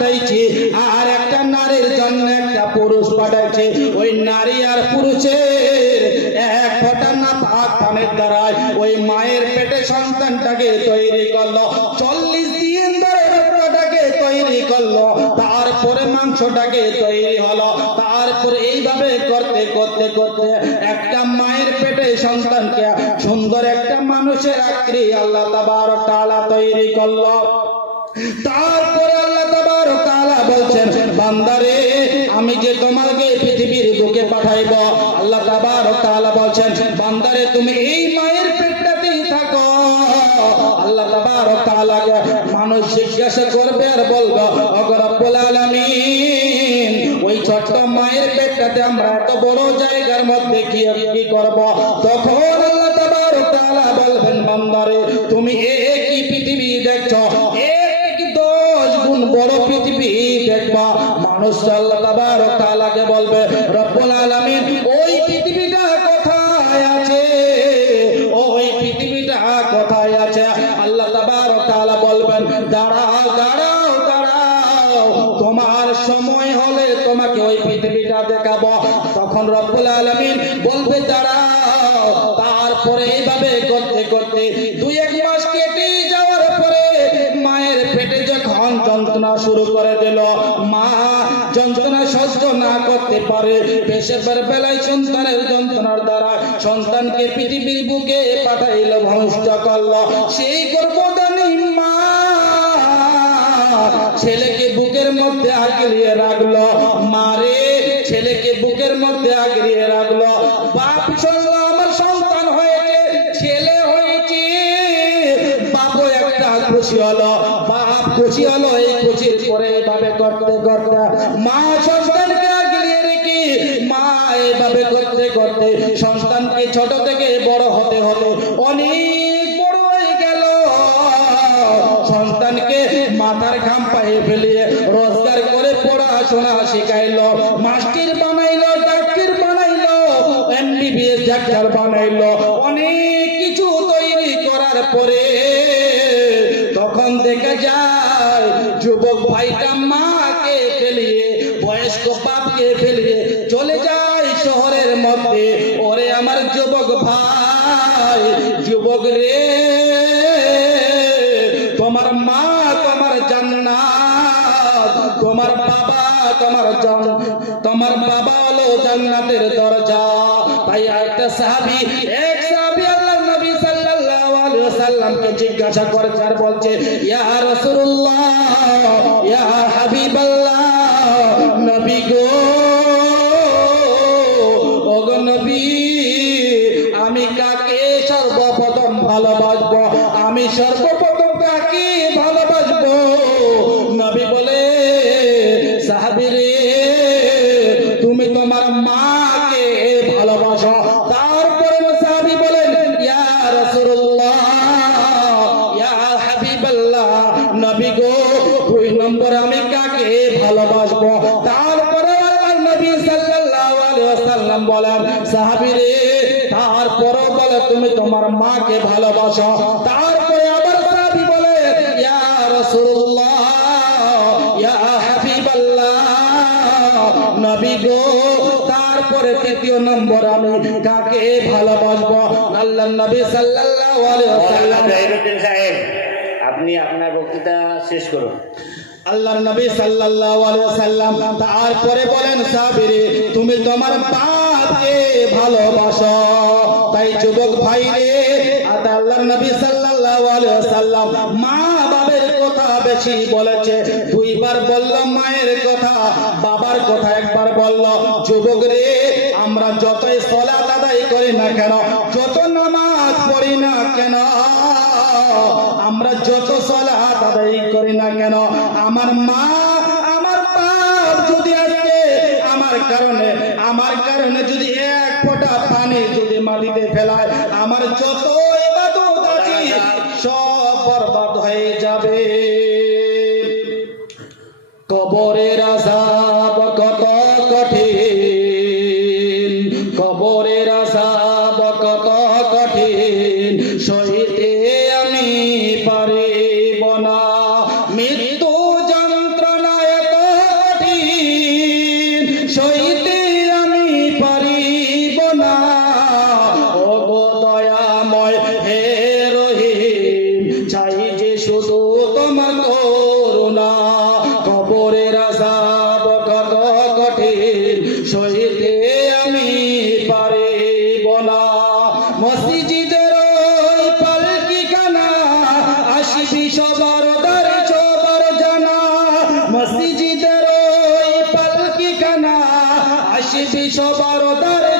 পাঠাইছি আর একটা নারীর জন্য একটা পুরুষ পাঠাইছি। ওই নারী আর পুরুষের এক ফোঁটা না পানের দ্বারাই ওই মায়ের পেটে সন্তানটাকে তৈরি করলো। 40 দিন ধরে রক্তটাকে তৈরি করলো, তারপরে মাংসটাকে তৈরি হলো। তারপরে এইভাবে করতে করতে করতে একটা মায়ের পেটে সন্তানকে সুন্দর একটা মানুষের আকৃতি আল্লাহ তাবারক তাআলা তৈরি করলো। তারপরে আল্লাহ তাবারক তাআলা বলছেন, বান্দারে আমি যে তোমাকে পৃথিবীর বুকে পাঠাইব, আল্লাহ তাবারক তাআলা বলছেন, বান্দারে তুমি এই মায়ের পেটটাতেই থাকো। আল্লাহ তাবারক তাআলা মানুষ জিজ্ঞাসা করবে আর বলবে, ওগো রব্বুল আলামিন, ওই ছোট্ট মায়ের পেটটাতে আমরা এত বড় জায়গার মধ্যে কি করব? তখন আল্লাহ তাবারক তাআলা বলবেন, বান্দারে তুমি একই পৃথিবী দেখছো, বড় পৃথিবী দেখবা। মানুষ আল্লাহ তাবারক তাআলাকে বলবে, রব্বুল আলামিন ওই পৃথিবীটা কোথায় আছে? ওই পৃথিবীটা কোথায় আছে? আল্লাহ তাবারক তাআলা বলবেন, দাঁড়াও দাঁড়াও দাঁড়াও, তোমার সময় হলে তোমাকে ওই পৃথিবীটা দেখাবো। তখন রব্বুল আলামিন বলবে, দাঁড়াও। তারপরে এইভাবে করতে করতে 2-1 মাস কেটে যাওয়ার পরে মায়ের পেটে যখন যন্ত্রণা শুরু করে দিল, মা যন্ত্রণা সহ্য না করতে পারে, পেশেবের বেলায় সন্তানের যন্ত্রণার দ্বারা সন্তানকে পৃথিবীর বুকে পাঠাইল, ধ্বংস করল। সেই গর্ভধারী মা ছেলেকে বুকের মধ্যে আগলিয়ে রাখলো। মারে ছেলেকে বুকের মধ্যে আগলিয়ে রাখলো। বাপ শুনলো আমার সন্তান হয়েছে, ছেলে হয়েছে। বাপও একটা খুশি হলো, বাপ খুশি হলো। এই খুশির পরে এইভাবে করতে করতে মা সন্তানকে আগলিয়ে রেখে মা এইভাবে করতে করতে সন্তানকে ছোট থেকে বড় হতে হতে অনেক বড় হয়ে গেল। সন্তানকে মাথার ঘাম পায়ে ফেলিয়ে রোজগার করে পড়াশোনা শিখাইলো, মাস্টার বানাইলো, ডাক্তার বানাইলো, MBBS ডাক্তার বানাইলো। অনেক কিছু তৈরি করার পরে তখন দেখা যায় যুবক ভাইটা মাকে ফেলিয়ে, বয়স্ক বাপকে ফেলিয়ে চলে যায় শহরের মধ্যে। ওরে আমার যুবক ভাই, যুবক রে, তোমার মা তোমার জান্নাত, তোমার বাবা তোমার বাবা হলো জান্নাতের দরজা। তাই একটা সাহাবী আল্লাহর নবী সাল্লাল্লাহু আলাইহি ওয়াসাল্লামকে জিজ্ঞাসা করেছে আর বলছে, ইয়া রাসূলুল্লাহ, ইয়া হাবিবাল্লাহ, নবী গো, ওগো নবী, আমি কাকে সর্বপ্রথম ভালোবাসবো? আমি সর্বপ্রথম কাকে ভালোবাসবো? নবী বলে, সাহাবী রে, তুমি তোমার মাকে ভালোবাসো। তারপরে সাহাবী বলেন, ইয়া রাসূলুল্লাহ, ইয়া হাবিবাল্লাহ, নবী গো, 2 নম্বর আমি কাকে ভালোবাসবো? তারপরে আল্লাহর নবী সাল্লাল্লাহু আলাইহি ওয়াসাল্লাম বলেন, সাহাবী রে, তারপরে বলে তুমি তোমার মাকে ভালোবাসো। তারপরে আবার সাহাবী বলে, ইয়া রাসূলুল্লাহ, ইয়া হাবিবাল্লাহ, নবী গো, তারপরে 3 নম্বর আমি কাকে ভালোবাসবো? আল্লাহর নবী সাল্লাল্লাহু আলাইহি ওয়াসাল্লাম, সাহেব আপনি আপনার বক্তৃতা শেষ করুন। আল্লাহর নবী সাল্লাল্লাহু আলাইহি ওয়াসাল্লাম তারপরে বলেন, সাহাবী রে, তুমি তোমার বাপকে ভালোবাসো। তাই যুবক ভাই রে, আল্লাহর নবী সাল্লাল্লাহু আলাইহি ওয়াসাল্লাম মা বাবার কথা বেশি বলেছে। 2 বার বলল মায়ের কথা, বাবার কথা একবার বলল। যুবক রে, আমরা যতই সালাত আদায় করি না কেন, যত নামাজ পড়ি না কেন, আমরা যত সালাত আদায় করি না কেন, আমার মা আমার বাপ যদি আজকে আমার কারণে যদি 1 ফোঁটা পানি যদি মাটিতে ফেলায়, আমার যত ইবাদত আছে সব বরবাদ হয়ে যাবে। কবরের আযাব কত কঠিন, কবরের আযাব কত কঠিন, সইতে আমি পারিব না। মৃত্যু যন্ত্রণায় না মসজিদের ওই পালকি খানা আসবি সবার দ্বারে সবার জানা মসজিদের ওই পালকি খানা আসবি সবার দ্বারে